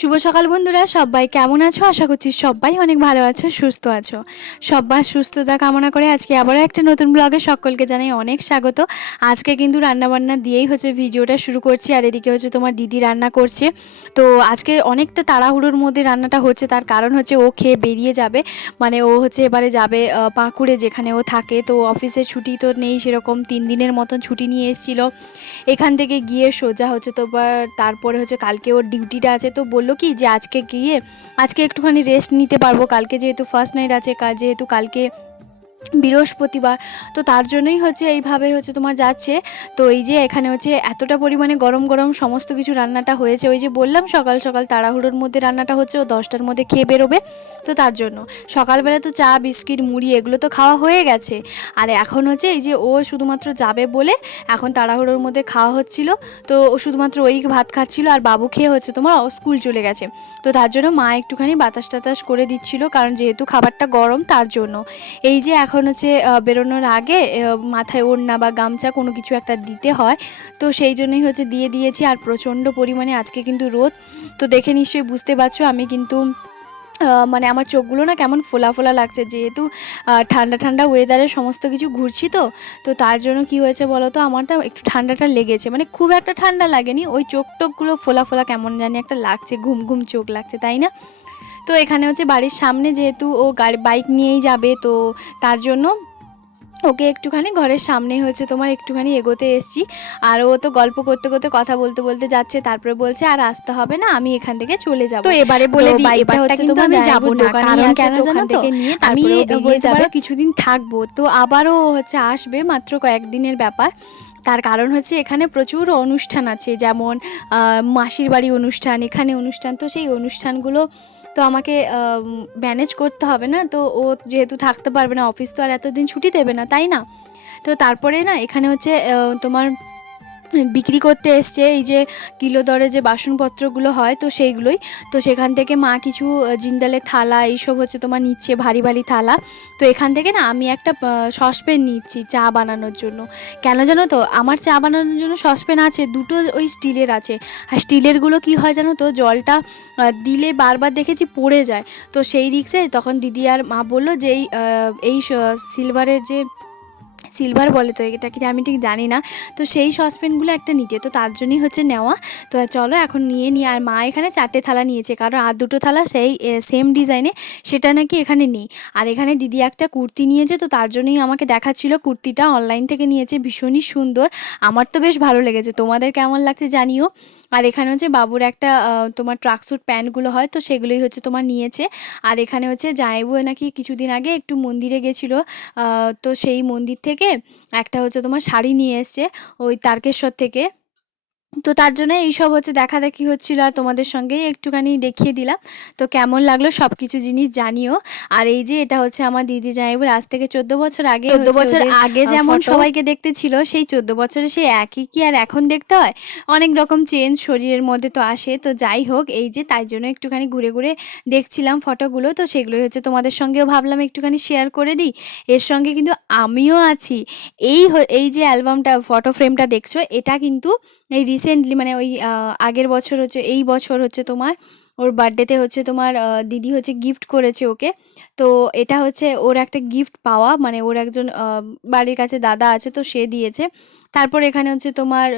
শুভ সকাল বন্ধুরা, সবাই কেমন আছো? আশা করছি সবাই অনেক ভালো আছো, সুস্থ আছো। সবার সুস্থতা কামনা করে আজকে আবারও একটা নতুন ব্লগে সকলকে জানাই অনেক স্বাগত। আজকে কিন্তু রান্নাবান্না দিয়েই হচ্ছে ভিডিওটা শুরু করছি, আর এদিকে হচ্ছে তোমার দিদি রান্না করছে। তো আজকে অনেকটা তাড়াহুড়োর মধ্যে রান্নাটা হচ্ছে, তার কারণ হচ্ছে ও খেয়ে বেরিয়ে যাবে। মানে ও হচ্ছে এবারে যাবে পাঁকুড়ে, যেখানে ও থাকে। তো অফিসে ছুটি তো নেই সেরকম, 3 দিনের মতন ছুটি নিয়ে এসেছিলো। এখান থেকে গিয়ে সোজা হচ্ছে তারপরে হচ্ছে কালকে ওর ডিউটিটা আছে। তো বললো কি যে আজকে গিয়ে আজকে একটুখানি রেস্ট নিতে পারবো, কালকে যেহেতু ফার্স্ট নাইট আছে, যেহেতু কালকে বৃহস্পতিবার, তো তার জন্যই হচ্ছে এইভাবে হচ্ছে তোমার যাচ্ছে। তো এই যে এখানে হচ্ছে এতটা পরিমাণে গরম গরম সমস্ত কিছু রান্নাটা হয়েছে, ওই যে বললাম সকাল সকাল তাড়াহুড়োর মধ্যে রান্নাটা হচ্ছে, ও 10টার মধ্যে খেয়ে বেরোবে। তো তার জন্য সকালবেলা তো চা বিস্কিট মুড়ি এগুলো তো খাওয়া হয়ে গেছে, আর এখন হচ্ছে এই যে ও শুধুমাত্র যাবে বলে এখন তাড়াহুড়োর মধ্যে খাওয়া হচ্ছিল। তো ও শুধুমাত্র ওই ভাত খাচ্ছিল, আর বাবু খেয়ে হচ্ছে তোমার স্কুল চলে গেছে। তো তার জন্য মা একটুখানি বাতাস টাতাস করে দিচ্ছিল, কারণ যেহেতু খাবারটা গরম তার জন্য। এই যে এখন হচ্ছে বেরোনোর আগে মাথায় ওড়না বা গামছা কোনো কিছু একটা দিতে হয়, তো সেই জন্যই হচ্ছে দিয়ে দিয়েছি। আর প্রচণ্ড পরিমাণে আজকে কিন্তু রোদ, তো দেখে নিশ্চয়ই বুঝতে পারছো আমি কিন্তু মানে আমার চোখগুলো না কেমন ফোলা ফোলা লাগছে, যেহেতু ঠান্ডা ঠান্ডা ওয়েদারে সমস্ত কিছু ঘুরছি। তো তার জন্য কি হয়েছে বলো তো, আমারটা একটু ঠান্ডাটা লেগেছে, মানে খুব একটা ঠান্ডা লাগেনি, ওই চোখ টোকগুলো ফোলা ফোলা কেমন জানি একটা লাগছে, ঘুম ঘুম চোখ লাগছে, তাই না? তো এখানে হচ্ছে বাড়ির সামনে যেহেতু ও বাইক নিয়েই যাবে, তো তার জন্য ওকে একটুখানি ঘরের সামনে হচ্ছে তোমার একটুখানি এগোতে এসছি। আর ও তো গল্প করতে করতে কথা বলতে বলতে যাচ্ছে, তারপরে বলছে আর আসতে হবে না, আমি এখান থেকে চলে যাব। তো এবারে বলে দিই, এবারটা হচ্ছে কিন্তু আমি যাব না, কারণ কেন জানো তো, আমি বলতে পারো কিছুদিন থাকবো, তো আবারও হচ্ছে আসবে, মাত্র কয়েকদিনের ব্যাপার। তার কারণ হচ্ছে এখানে প্রচুর অনুষ্ঠান আছে, যেমন মাসির বাড়ি অনুষ্ঠান, এখানে অনুষ্ঠান, তো সেই অনুষ্ঠানগুলো তো আমাকে ম্যানেজ করতে হবে না। তো ও যেহেতু থাকতে পারবে না, অফিস তো আর এতদিন ছুটি দেবে না, তাই না? তো তারপরে না এখানে হচ্ছে তোমার বিক্রি করতে এসছে এই যে কিলো দরে যে বাসনপত্রগুলো হয়, তো সেইগুলোই। তো সেখান থেকে মা কিছু জিন্দালের থালা এইসব হচ্ছে তোমার নিচ্ছে, ভারী ভারী থালা। তো এখান থেকে না আমি একটা সসপ্যান নিচ্ছি চা বানানোর জন্য। কেন জানো তো, আমার চা বানানোর জন্য সসপ্যান আছে দুটো, ওই স্টিলের আছে। আর স্টিলেরগুলো কি হয় জানো তো, জলটা দিলে বারবার দেখেছি পড়ে যায়। তো সেই রিক্সে তখন দিদি আর মা বললো যে এই সিলভারের যে সিলভার বলে তো এটা কি আমি ঠিক জানি না, তো সেই সসপ্যানগুলো একটা নিতে, তো তার জন্যই হচ্ছে নেওয়া। তো চলো এখন নিয়ে আর মা এখানে 4টে থালা নিয়েছে, কারণ আর 2টো থালা সেই সেম ডিজাইনে, সেটা নাকি এখানে নেই। আর এখানে দিদি একটা কুর্তি নিয়েছে, তো তার জন্যই আমাকে দেখাচ্ছিল, কুর্তিটা অনলাইন থেকে নিয়েছে, ভীষণই সুন্দর, আমার তো বেশ ভালো লেগেছে, তোমাদের কেমন লাগছে জানিও। আর এখানে হচ্ছে বাবুর একটা তোমার ট্রাকস্যুট প্যান্টগুলো হয়, তো সেগুলোই হচ্ছে তোমার নিয়েছে। আর এখানে হচ্ছে জামাইবু নাকি কিছুদিন আগে একটু মন্দিরে গেছিলো, তো সেই মন্দির থেকে একটা হচ্ছে তোমার শাড়ি নিয়ে এসছে ওই তারকেশ্বর থেকে। তো তার জন্য এইসব হচ্ছে দেখাদেখি হচ্ছিল, আর তোমাদের সঙ্গে একটুখানি দেখিয়ে দিলাম। তো কেমন লাগলো সব কিছু জিনিস জানিও। আর এই যে এটা হচ্ছে আমার দিদি জামাইবুর আজ থেকে 14 বছর আগে, 14 বছর আগে যেমন সবাইকে দেখতে ছিল, সেই 14 বছরে সেই একই কি আর এখন দেখতে হয়? অনেক রকম চেঞ্জ শরীরের মধ্যে তো আসে। তো যাই হোক, এই যে তাই জন্য একটুখানি ঘুরে ঘুরে দেখছিলাম ফটোগুলো, তো সেগুলোই হচ্ছে তোমাদের সঙ্গেও ভাবলাম একটুখানি শেয়ার করে দিই। এর সঙ্গে কিন্তু আমিও আছি। এই যে অ্যালবামটা, ফটো ফ্রেমটা দেখছো, এটা কিন্তু এই রিসেন্টলি মানে ওই আগের বছর হচ্ছে, এই বছর হচ্ছে তোমার ওর বার্থডেতে হচ্ছে তোমার দিদি হচ্ছে গিফট করেছে ওকে। তো এটা হচ্ছে ওর একটা গিফট পাওয়া, মানে ওর একজন বাড়ির কাছে দাদা আছে, তো সে দিয়েছে। তারপর এখানে হচ্ছে তোমার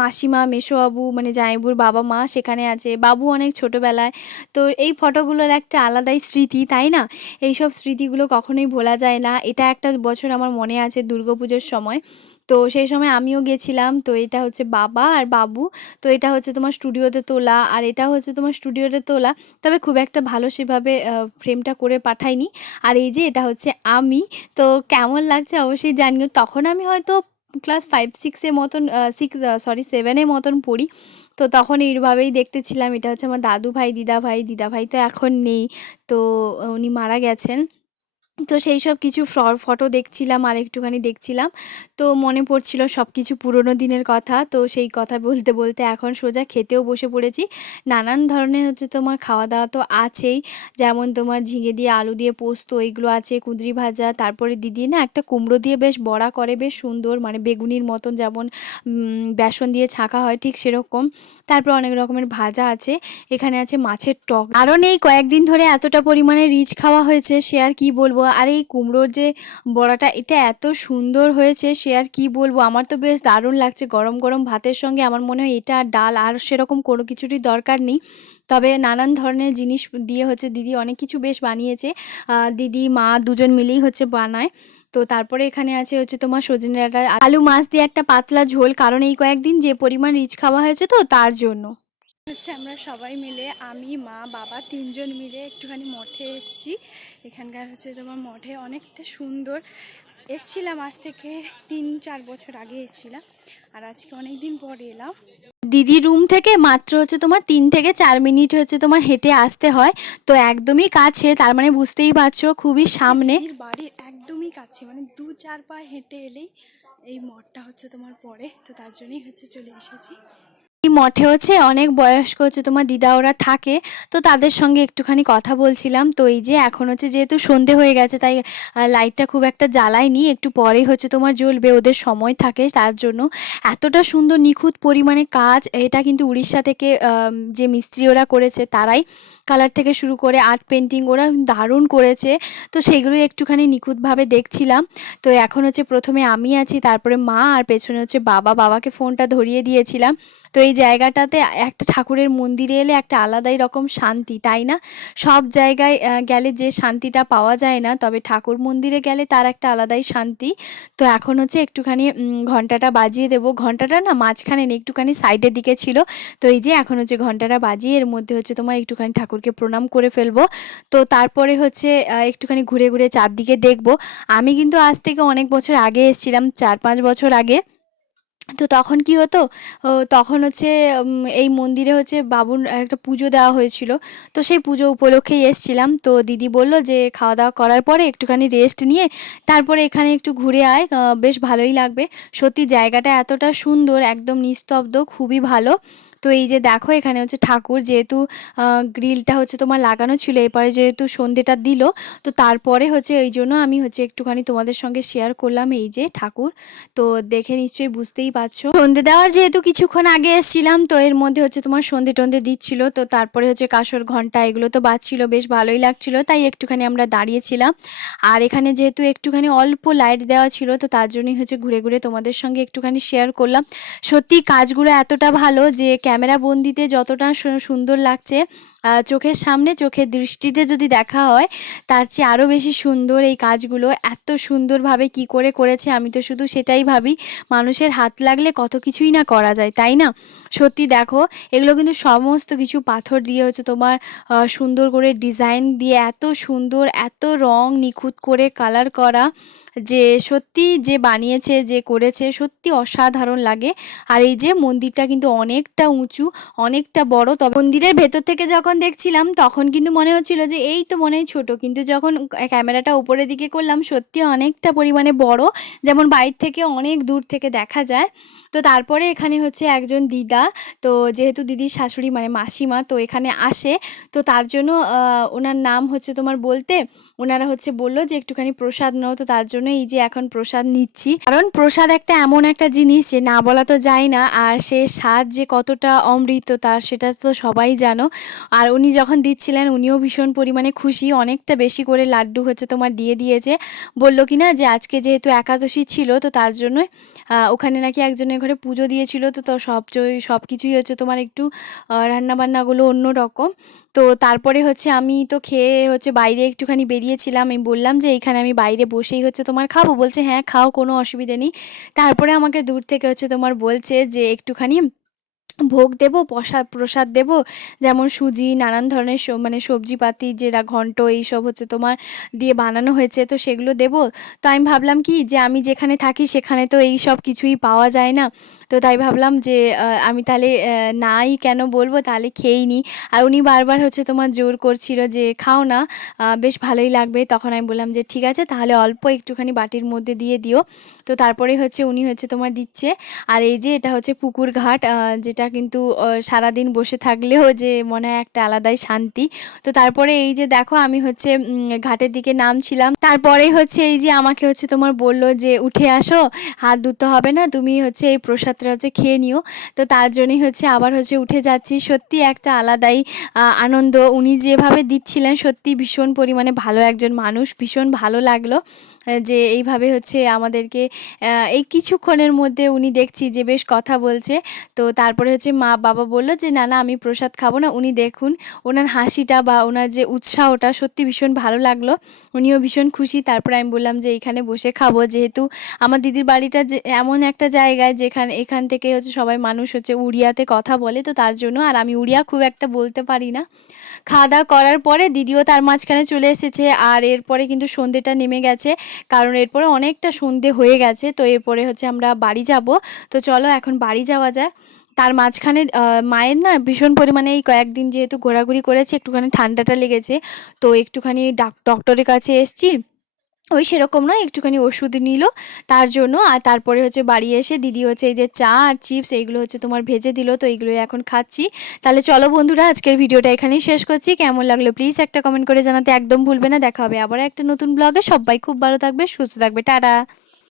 মাসিমা মেসোবাবু মানে জামাইবুর বাবা মা সেখানে আছে, বাবু অনেক ছোটোবেলায়। তো এই ফটোগুলোর একটা আলাদাই স্মৃতি, তাই না? এইসব স্মৃতিগুলো কখনোই ভোলা যায় না। এটা একটা বছর আমার মনে আছে দুর্গাপুজোর সময়, তো সেই সময় আমিও গেছিলাম। তো এটা হচ্ছে বাবা আর বাবু, তো এটা হচ্ছে তোমার স্টুডিওতে তোলা, আর এটা হচ্ছে তোমার স্টুডিওতে তোলা, তবে খুব একটা ভালো সেভাবে ফ্রেমটা করে পাঠাইনি। আর এই যে এটা হচ্ছে আমি, তো কেমন লাগছে অবশ্যই জানিও। তখন আমি হয়তো ক্লাস 5-6 মতন, 7 মতন পড়ি। তো তখন এইভাবেই দেখতেছিলাম। এটা হচ্ছে আমার দাদু ভাই, দিদা ভাই তো এখন নেই, তো উনি মারা গেছেন। তো সেই সব কিছু ফটো দেখছিলাম আর একটুখানি দেখছিলাম। তো মনে পড়ছিল সব কিছু পুরোনো দিনের কথা। তো সেই কথা বলতে, বলতে এখন সোজা খেতেও বসে পড়েছি। নানান ধরনের হচ্ছে তোমার খাওয়া-দাওয়া তো আছেই। যেমন তোমার ঝিঙে দিয়ে আলু দিয়ে পোস্ত এগুলো আছে, কুঁদরি ভাজা, তারপরে দিদি না একটা কুমড়ো দিয়ে বেশ বড়া করে বেশ সুন্দর মানে বেগুনির মতন যেমন বেসন দিয়ে ছাঁকা হয় ঠিক সেরকম। তারপর অনেক রকমের ভাজা আছে। এখানে আছে মাছের টক। কারণ এই কয়েকদিন ধরে এতটা পরিমাণে রিচ খাওয়া হয়েছে সে আর কি বলবো। আর এই কুমড়োর যে বড়াটা এটা এত সুন্দর হয়েছে সে আর কি বলবো। আমার তো বেশ দারুণ লাগছে গরম গরম ভাতের সঙ্গে। আমার মনে হয় এটা আর ডাল আর সেরকম কোনো কিছুরই দরকার নেই। তবে নানান ধরনের জিনিস দিয়ে হচ্ছে দিদি অনেক কিছু বেশ বানিয়েছে। দিদি মা দুজন মিলেই হচ্ছে বানায়। তো তারপরে এখানে আছে হচ্ছে তোমার সজনে ডাঁটা আলু মাছ দিয়ে একটা পাতলা ঝোল, কারণ এই কয়েকদিন যে পরিমাণ রিচ খাওয়া হয়েছে তো তার জন্য হচ্ছে আমরা সবাই মিলে আমি মা বাবা তিনজন মিলে একটুখানি মঠে এসেছি। এখানকার হচ্ছে তোমার মঠে অনেকটা সুন্দর। এসছিলাম আজ থেকে 3-4 বছর আগে এসছিলাম, আর আজকে অনেক দিন পরে এলাম। দিদির রুম থেকে মাত্র হচ্ছে তোমার 3 থেকে 4 মিনিট হচ্ছে তোমার হেঁটে আসতে হয়। তো একদমই কাছে, তার মানে বুঝতেই পারছো খুবই সামনে। দিদির বাড়ির একদমই কাছে, মানে 2-4 পা হেঁটে এলেই এই মঠটা হচ্ছে তোমার পড়ে। তো তার জন্যই হচ্ছে চলে এসেছি। এই মঠে হচ্ছে অনেক বয়স্ক হচ্ছে তোমার দিদা ওরা থাকে। তো তাদের সঙ্গে একটুখানি কথা বলছিলাম। তো এই যে এখন হচ্ছে যেহেতু সন্ধে হয়ে গেছে তাই লাইটটা খুব একটা জ্বালায়নি, একটু পরেই হচ্ছে তোমার জ্বলবে, ওদের সময় থাকে তার জন্য। এতটা সুন্দর নিখুঁত পরিমাণে কাজ, এটা কিন্তু উড়িষ্যা থেকে যে মিস্ত্রি ওরা করেছে তারাই। কালার থেকে শুরু করে আর্ট পেন্টিং ওরা দারুণ করেছে। তো সেগুলোই একটুখানি নিখুঁতভাবে দেখছিলাম। তো এখন হচ্ছে প্রথমে আমি আছি, তারপরে মা, আর পেছনে হচ্ছে বাবা। বাবাকে ফোনটা ধরিয়ে দিয়েছিলাম। তো এই জায়গাটাতে একটা ঠাকুরের মন্দিরে এলে একটা আলাদাই রকম শান্তি, তাই না? সব জায়গায় গেলে যে শান্তিটা পাওয়া যায় না, তবে ঠাকুর মন্দিরে গেলে তার একটা আলাদাই শান্তি। তো এখন হচ্ছে একটুখানি ঘন্টাটা বাজিয়ে দেবো। ঘন্টাটা না মাঝখানে নেই, একটুখানি সাইডের দিকে ছিল। তো এই যে এখন হচ্ছে ঘন্টাটা বাজিয়ে এর মধ্যে হচ্ছে তোমার একটুখানি ঠাকুরকে প্রণাম করে ফেলবো। তো তারপরে হচ্ছে একটুখানি ঘুরে ঘুরে চারদিকে দেখবো। আমি কিন্তু আজ থেকে অনেক বছর আগে এসেছিলাম, 4-5 বছর আগে। তো তখন কি হতো, তখন হচ্ছে এই মন্দিরে হচ্ছে বাবুর একটা পুজো দেওয়া হয়েছিল। তো সেই পুজো উপলক্ষেই এসছিলাম। তো দিদি বলল যে খাওয়া দাওয়া করার পরে একটুখানি রেস্ট নিয়ে তারপরে এখানে একটু ঘুরে আয়, বেশ ভালোই লাগবে। সত্যি জায়গাটা এতটা সুন্দর, একদম নিস্তব্ধ, খুবই ভালো। তো এই যে দেখো এখানে হচ্ছে ঠাকুর, যেহেতু গ্রিলটা হচ্ছে তোমার লাগানো ছিল, এপারে যেহেতু সন্ধেটা দিল, তো তারপরে হচ্ছে এই জন্য আমি হচ্ছে একটুখানি তোমাদের সঙ্গে শেয়ার করলাম এই যে ঠাকুর। তো দেখে নিশ্চয়ই বুঝতেই পারছো, সন্ধে দেওয়ার যেহেতু কিছুক্ষণ আগে এসেছিলাম, তো এর মধ্যে হচ্ছে তোমার সন্ধে টন্ধে দিচ্ছিল। তো তারপরে হচ্ছে কাঁসর ঘন্টা এগুলো তো বাজছিল, বেশ ভালোই লাগছিল, তাই একটুখানি আমরা দাঁড়িয়েছিলাম। আর এখানে যেহেতু একটুখানি অল্প লাইট দেওয়া ছিল, তো তার জন্যই হচ্ছে ঘুরে ঘুরে তোমাদের সঙ্গে একটুখানি শেয়ার করলাম। সত্যি কাজগুলো এতটা ভালো যে ক্যামেরা বন্দিতে যতটা সুন্দর লাগছে, চোখের সামনে চোখের দৃষ্টিতে যদি দেখা হয় তার চেয়ে আরও বেশি সুন্দর এই কাজগুলো। এত সুন্দরভাবে কি করে করেছে আমি তো শুধু সেটাই ভাবি, মানুষের হাত লাগলে কত কিছুই না করা যায়, তাই না? সত্যি দেখো, এগুলো কিন্তু সমস্ত কিছু পাথর দিয়ে হচ্ছে তোমার সুন্দর করে ডিজাইন দিয়ে এত সুন্দর, এত রং নিখুঁত করে কালার করা, যে সত্যি যে বানিয়েছে যে করেছে সত্যি অসাধারণ লাগে। আর এই যে মন্দিরটা কিন্তু অনেকটা উঁচু, অনেকটা বড়। তবে মন্দিরের ভেতর থেকে যখন দেখছিলাম তখন কিন্তু মনে হচ্ছিল যে এই তো মনে হয় ছোট, কিন্তু যখন ক্যামেরাটা উপরের দিকে করলাম সত্যি অনেকটা পরিমাণে বড়, যেমন বাইরে থেকে অনেক দূর থেকে দেখা যায়। তো তারপরে এখানে হচ্ছে একজন দিদা, তো যেহেতু দিদির শাশুড়ি মানে মাসিমা তো এখানে আসে, তো তার জন্য ওনার নাম হচ্ছে তোমার বলতে ওনারা হচ্ছে বলল যে একটুখানি প্রসাদ নাও। তো তার জন্য এই যে এখন প্রসাদ নিচ্ছি, কারণ প্রসাদ একটা এমন একটা জিনিস যে না বলা তো যায় না, আর সে স্বাদ যে কতটা অমৃত তার সেটা তো সবাই জানো। আর উনি যখন দিচ্ছিলেন উনিও ভীষণ পরিমাণে খুশি, অনেকটা বেশি করে লাড্ডু হচ্ছে তোমার দিয়ে দিয়েছে। বলল কি না যে আজকে যেহেতু একাদশী ছিল তো তার জন্য ওখানে নাকি একজনের ঘরে পুজো দিয়েছিল, তো তো সব কিছুই হচ্ছে তোমার একটু রান্নাবান্নাগুলো অন্য রকম। তো তারপরে হচ্ছে আমি তো খেয়ে হচ্ছে বাইরে একটুখানি বেরিয়েছিলাম। আমি বললাম যে এইখানে আমি বাইরে বসেই হচ্ছে তোমার খাবো, বলছে হ্যাঁ খাও, কোনো অসুবিধে নেই। তারপরে আমাকে দূর থেকে হচ্ছে তোমার বলছে যে একটুখানি ভোগ দেবো, প্রসাদ দেবো, যেমন সুজি, নানান ধরনের মানে সবজিপাতি, যেটা ঘন্ট এইসব হচ্ছে তোমার দিয়ে বানানো হয়েছে, তো সেগুলো দেবো। তো আমি ভাবলাম কি যে আমি যেখানে থাকি সেখানে তো এই সব কিছুই পাওয়া যায় না। তো তাই ভাবলাম যে আমি তাহলে নাই কেন বলবো, তাহলে খেয়েই নিই। আর উনি বারবার হচ্ছে তোমার জোর করছিল যে খাও না, বেশ ভালোই লাগবে। তখন আমি বললাম যে ঠিক আছে, তাহলে অল্প একটুখানি বাটির মধ্যে দিয়ে দিও। তো তারপরে হচ্ছে উনি হচ্ছে তোমার দিচ্ছে। আর এই যে এটা হচ্ছে পুকুর ঘাট, যেটা কিন্তু সারাদিন বসে থাকলেও যে মনে হয় একটা আলাদাই শান্তি। তো তারপরে এই যে দেখো আমি হচ্ছে ঘাটের দিকে নামছিলাম, তারপরেই হচ্ছে এই যে আমাকে হচ্ছে তোমার বললো যে উঠে আসো, হাত ধুতে হবে না, তুমি হচ্ছে এই প্রসাদটা হচ্ছে খেয়ে নিও। তো তার জন্যই হচ্ছে আবার হচ্ছে উঠে যাচ্ছি। সত্যি একটা আলাদাই আনন্দ। উনি যেভাবে দিচ্ছিলেন সত্যি ভীষণ পরিমাণে ভালো একজন মানুষ, ভীষণ ভালো লাগলো যে এইভাবে হচ্ছে আমাদেরকে এই কিছুক্ষণের মধ্যে উনি দেখছি যে বেশ কথা বলছে। তো তারপরে হচ্ছে মা বাবা বলল যে না না আমি প্রসাদ খাবো না। উনি দেখুন ওনার হাসিটা বা ওনার যে উৎসাহটা সত্যি ভীষণ ভালো লাগলো, উনিও ভীষণ খুশি। তারপরে আমি বললাম যে এইখানে বসে খাবো, যেহেতু আমার দিদির বাড়িটা যে এমন একটা জায়গায় যেখানে এখান থেকে হচ্ছে সবাই মানুষ হচ্ছে উড়িয়াতে কথা বলে, তো তার জন্য। আর আমি উড়িয়া খুব একটা বলতে পারি না। খাওয়া দাওয়া করার পরে দিদিও তার মাঝখানে চলে এসেছে। আর এরপরে কিন্তু সন্ধেটা নেমে গেছে, কারণ এরপরে অনেকটা সন্ধে হয়ে গেছে। তো এরপরে হচ্ছে আমরা বাড়ি যাব। তো চলো এখন বাড়ি যাওয়া যায়। তার মাঝখানে মায়ের না ভীষণ পরিমাণে এই কয়েকদিন যেহেতু ঘোরাঘুরি করেছে, একটুখানি ঠান্ডাটা লেগেছে। তো একটুখানি ডক্টরের কাছে এসছি, ওই সেরকম নয়, একটুখানি ওষুধ নিল তার জন্য। আর তারপরে হচ্ছে বাড়ি এসে দিদি হচ্ছে এই যে চা আর চিপস এইগুলো হচ্ছে তোমার ভেজে দিল, তো এইগুলোই এখন খাচ্ছি। তাহলে চলো বন্ধুরা, আজকের ভিডিওটা এখানেই শেষ করছি। কেমন লাগলো প্লিজ একটা কমেন্ট করে জানাতে একদম ভুলবে না। দেখা হবে আবার একটা নতুন ব্লগে। সবাই খুব ভালো থাকবে, সুস্থ থাকবে, টাটা।